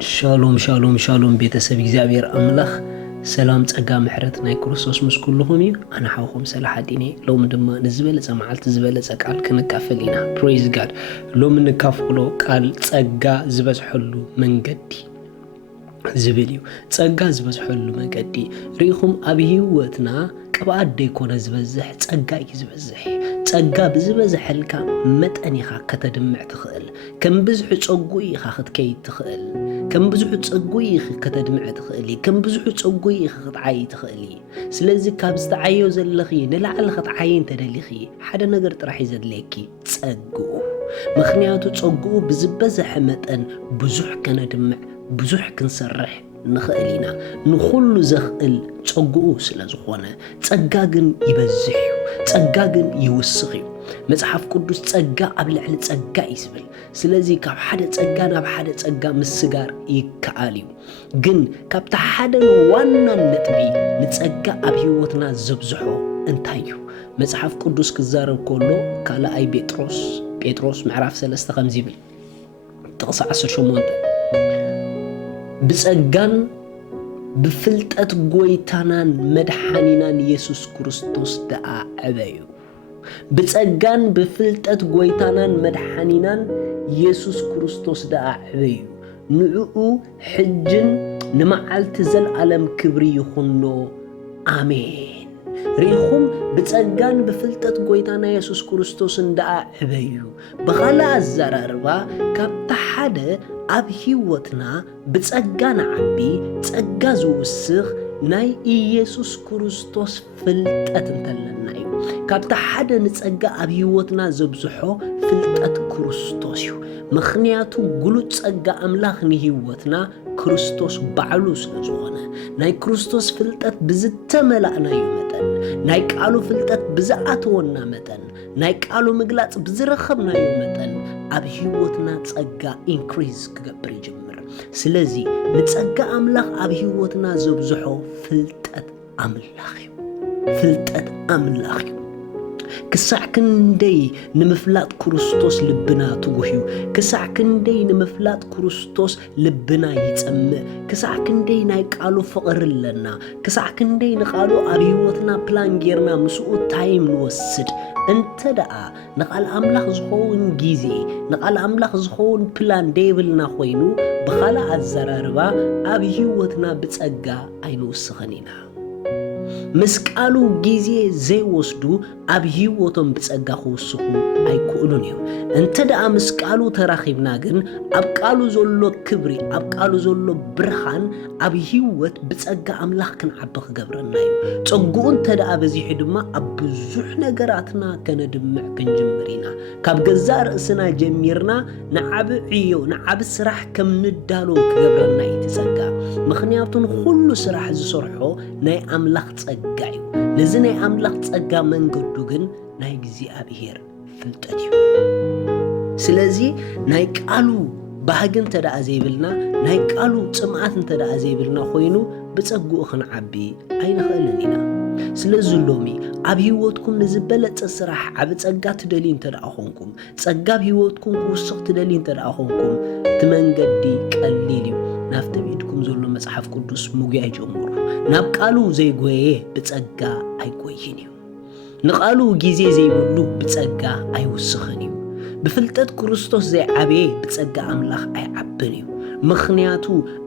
شالوم شالوم شالوم بيتسب እግዚአብሔር أملاخ سلام ጸጋ ምሕረት ናይ ክርስቶስ ምስ ኩልኹም እዩ ኣነ ሓውኹም ሰላሕ ዲኔ ሎሚ ድማ ንዝበለፀ መዓልቲ ዝበለፀ ቃል ክንካፈል ኢና ፕሬዝ ጋድ ሎሚ ንካፍሎ ቃል ጸጋ ዝበዝሐሉ መንገዲ ዝብል እዩ ጸጋ ዝበዝሐሉ መንገዲ ሪኢኹም ኣብ ህይወትና ቅብኣት ደይኮነ ዝበዝሕ ጸጋ እዩ ዝበዝሕ ጸጋ ብዝበዝሐልካ መጠን ኢኻ ከተድምዕ ትኽእል ከም ብዙሕ ጸጉይ ኢኻ ክትከይድ ትኽእል ከም ብዙሕ ጸጉይ ኢኻ ከተድምዕ ትኽእል ከም ብዙሕ ጸጉይ ኢኻ ክትዓይ ትኽእል ስለዚ ካብ ዝተዓዮ ዘለኺ ንላዕሊ ክትዓይን ተደሊኺ ሓደ ነገር ጥራሕ ይዘድለኪ ጸጉኡ ምኽንያቱ ጸጉኡ ብዝበዝሕ መጠን ብዙሕ ከነድምዕ ብዙሕ ክንሰርሕ ንኽእል ኢና ንኹሉ ዘኽእል ጸጉኡ ስለ ዝኾነ ጸጋ ግን ይበዝሕ ጸጋ ግን ይውስኽ እዩ መጽሓፍ ቅዱስ ጸጋ ኣብ ልዕሊ ጸጋ ይስብል ስለዚ ካብ ሓደ ጸጋ ናብ ሓደ ጸጋ ምስጋር ይከኣል እዩ ግን ካብታ ሓደ ዋና ነጥቢ ንጸጋ ኣብ ህይወትና ዘብዝሖ እንታይ እዩ መጽሓፍ ቅዱስ ክዛረብ ከሎ ካልኣይ ጴጥሮስ ምዕራፍ 3 ከምዚ ይብል ጥቕሲ 18 ብጸጋን ብፍልጠት ጎይታናን መድኃኒናን ኢየሱስ ክርስቶስ ደኣ ዕበዩ ብጸጋን ብፍልጠት ጎይታናን መድኃኒናን ኢየሱስ ክርስቶስ ደኣ ዕበዩ ንዕኡ ሕጅን ንመዓልቲ ዘለዓለም ክብሪ ይኹኖ አሜን ሪኹም ብጸጋን ብፍልጠት ጎይታና ኢየሱስ ክርስቶስ ደኣ ዕበዩ በኻላ አዘራርባ ካብታ ሓደ ኣብ ህይወትና ብጸጋ ንዓቢ ጸጋ ዝውስኽ ናይ ኢየሱስ ክርስቶስ ፍልጠት እንተለና እዩ ካብታ ሓደ ንጸጋ ኣብ ህይወትና ዘብዝሖ ፍልጠት ክርስቶስ እዩ ምኽንያቱ ጉሉት ጸጋ ኣምላኽ ንህይወትና ክርስቶስ ባዕሉ ስለ ዝኾነ ናይ ክርስቶስ ፍልጠት ብዝተመላእናዮ መጠን ናይ ቃሉ ፍልጠት ብዝኣተወና መጠን ናይ ቃሉ ምግላጽ ብዝረኸብናዮ መጠን ኣብ ህይወትና ጸጋ ኢንክሪዝ ክገብር ይጀምር ስለዚ ንጸጋ ኣምላኽ ኣብ ህይወትና ዘብዝሖ ፍልጠት ኣምላኽ እዩ ክሳዕ ክንደይ ንምፍላጥ ክርስቶስ ልብና ትጉህዩ ክሳዕ ክንደይ ንምፍላጥ ክርስቶስ ልብና ይጸምእ ክሳዕ ክንደይ ናይ ቃሉ ፍቕሪ ኣለና ክሳዕ ክንደይ ንቃሉ ኣብ ህይወትና ፕላን ጌርና ምስኡ ታይም ንወስድ እንተ ደኣ ንቃል ኣምላኽ ዝኸውን ጊዜ ንቃል ኣምላኽ ዝኸውን ፕላን ደይብልና ኮይኑ ብኻልእ ኣዘራርባ ኣብ ህይወትና ብጸጋ ኣይንውስኸን ኢና ምስ ቃሉ ጊዜ ዘይወስዱ ኣብ ህይወቶም ብጸጋ ክውስኹ ኣይክእሉን እዮም እንተ ደኣ ምስ ቃሉ ተራኺብና ግን ኣብ ቃሉ ዘሎ ክብሪ ኣብ ቃሉ ዘሎ ብርሃን ኣብ ህይወት ብጸጋ ኣምላኽ ክንዓቢ ክገብረና እዩ ጸጉኡ እንተ ደኣ በዚሑ ድማ ኣብ ብዙሕ ነገራትና ከነድምዕ ክንጅምር ኢና ካብ ገዛእ ርእስና ጀሚርና ንዓብ ዕዮ ንዓብ ስራሕ ከም ንዳሎ ክገብረና እዩ ጸጋ ምኽንያቱን ኩሉ ስራሕ ዝሰርሖ ናይ ኣምላኽ ጸጋ እዩ ነዚ ናይ ኣምላኽ ጸጋ መንገዱ ግን ናይ እግዚኣብሔር ፍልጠት እዩ ስለዚ ናይ ቃሉ ባህግን ተደኣ ዘይብልና ናይ ቃሉ ጽምዓት ተደኣ ዘይብልና ኮይኑ ብጸጉኡ ክንዓቢ ኣይንኽእልን ኢና ስለዚ ሎሚ ኣብ ህይወትኩም ንዝበለጸ ስራሕ ዓብ ጸጋ ትደልዩ እንተደኣ ኾንኩም ጸጋ ኣብ ህይወትኩም ክውስኽ ትደልዩ እንተደኣ ኾንኩም እቲ መንገዲ ቀሊል እዩ ናፍቲ ቤትኩም ዘሎ መጽሓፍ ቅዱስ ሙግያ ይጀምሩ ናብ ቃሉ ዘይጎየ ብጸጋ ኣይጎይን እዩ ንቃሉ ጊዜ ዘይብሉ ብጸጋ ኣይውስኽን እዩ ብፍልጠት ክርስቶስ ዘይዓበየ ብጸጋ ኣምላኽ ኣይዓብን እዩ ምኽንያቱ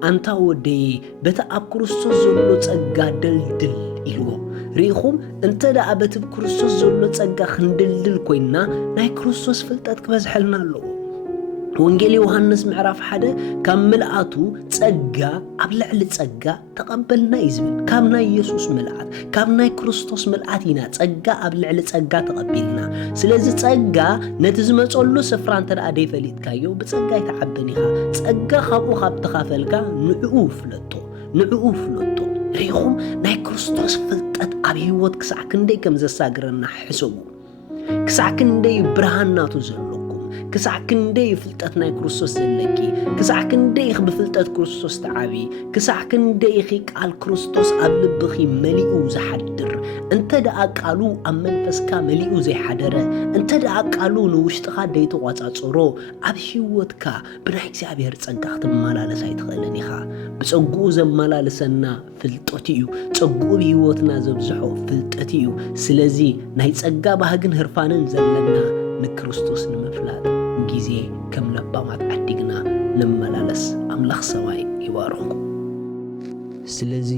ኣንታ ወደየ በቲ ኣብ ክርስቶስ ዘሎ ጸጋ ደልድል ኢልዎ ሪኢኹም እንተ ደኣ በቲ ክርስቶስ ዘሎ ጸጋ ክንድልድል ኮይንና ናይ ክርስቶስ ፍልጠት ክበዝሐልና ኣለዎ ወንጌል ዮሐንስ ምዕራፍ 1 ካብ ምልኣቱ ጸጋ ኣብ ልዕሊ ጸጋ ተቐበልና ይዝብል ካብ ናይ ኢየሱስ ምልኣት ካብ ናይ ክርስቶስ ምልኣት ኢና ጸጋ ኣብ ልዕሊ ጸጋ ተቐቢልና ስለዚ ጸጋ ነቲ ዝመጸሉ ስፍራ እንተ ደኣ ደይፈሊጥካዮ ብጸጋ ይተዓብን ኢኻ ጸጋ ካብኡ ካብ ተኻፈልካ ንዕኡ ፍለጦ ሪኢኹም ናይ ክርስቶስ ፍልጠት ኣብ ህይወት ክሳዕ ክንደይ ከም ዘሳግረና ሕሰቡ ክሳዕ ክንደይ ብርሃናቱ ዘለኩም ክሳዕ ክንደይ ፍልጠት ናይ ክርስቶስ ዘለቂ ክሳዕ ክንደይ ብፍልጠት ክርስቶስ ተዓቢ ክሳዕ ክንደይ ቃል ክርስቶስ ኣብ ልብኺ መሊኡ ዝሓድር እንተ ደኣ ቃሉ ኣብ መንፈስካ መሊኡ ዘይሓደረ እንተ ደኣ ቃሉ ንውሽጥኻ ደይተቋጻጽሮ ኣብ ህይወትካ ብናይ እግዚአብሔር ጸጋ ክትመላለስ ኣይትኽእልን ኢኻ ብጸጉኡ ዘመላለሰና ፍልጠት እዩ ጸጉኡ ብህይወትና ዘብዝሖ ፍልጠት እዩ ስለዚ ናይ ጸጋ ባህግን ህርፋንን ዘለና ንክርስቶስ ንምፍላጥ ጊዜ ከም ለባማት ዓዲግና ንመላለስ ኣምላኽ ሰማይ ይባርኹ ስለዚ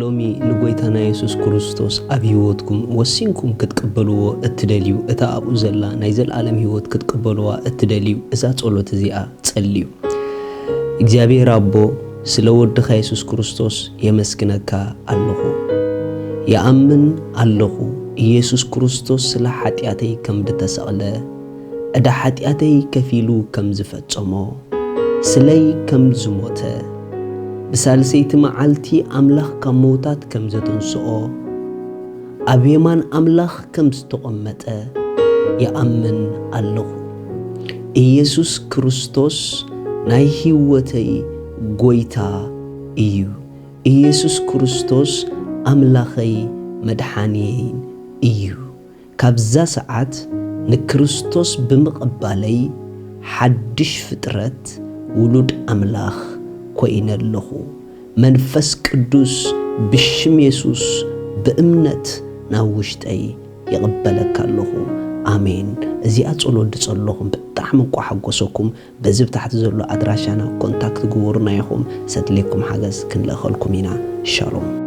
ሎሚ ንጎይታና ኢየሱስ ክርስቶስ ኣብ ህይወትኩም ወሲንኩም ክትቀበልዎ እትደልዩ እታ ኣብኡ ዘላ ናይ ዘለዓለም ህይወት ክትቀበልዋ እትደልዩ እዛ ጸሎት እዚኣ ጸልዩ እግዚአብሔር አቦ ስለ ወድኻ ኢየሱስ ክርስቶስ የመስግነካ ኣለኹ የአምን ኣለኹ ኢየሱስ ክርስቶስ ስለ ኃጢአተይ ከም ዝተሰቕለ እዳ ኃጢአተይ ከፊሉ ከም ዝፈጸሞ ስለይ ከም ዝሞተ ብሳልሰይቲ መዓልቲ ኣምላኽ ካብ ሞታት ከም ዘተንስኦ ኣብ የማን ኣምላኽ ከም ዝተቐመጠ የአምን ኣለኹ ኢየሱስ ክርስቶስ ናይ ህይወተይ ጎይታ እዩ ኢየሱስ ክርስቶስ ኣምላኸይ መድኃኒይ እዩ ካብዛ ሰዓት ንክርስቶስ ብምቕባለይ ሓድሽ ፍጥረት ውሉድ ኣምላኽ ኮይነለኹ መንፈስ ቅዱስ ብሽም ኢየሱስ በእምነት ናብ ውሽጠይ ይቕበለካ ኣለኹ አሜን እዚኣ ጸሎት ድጸለኹም ብጣዕሚ ቋሓጎሰኩም በዚ ታሕቲ ዘሎ ኣድራሻና ኮንታክት ግቡርና ኢኹም ሰድለይኩም ሓገዝ ክንለኸልኩም ኢና ሻሎም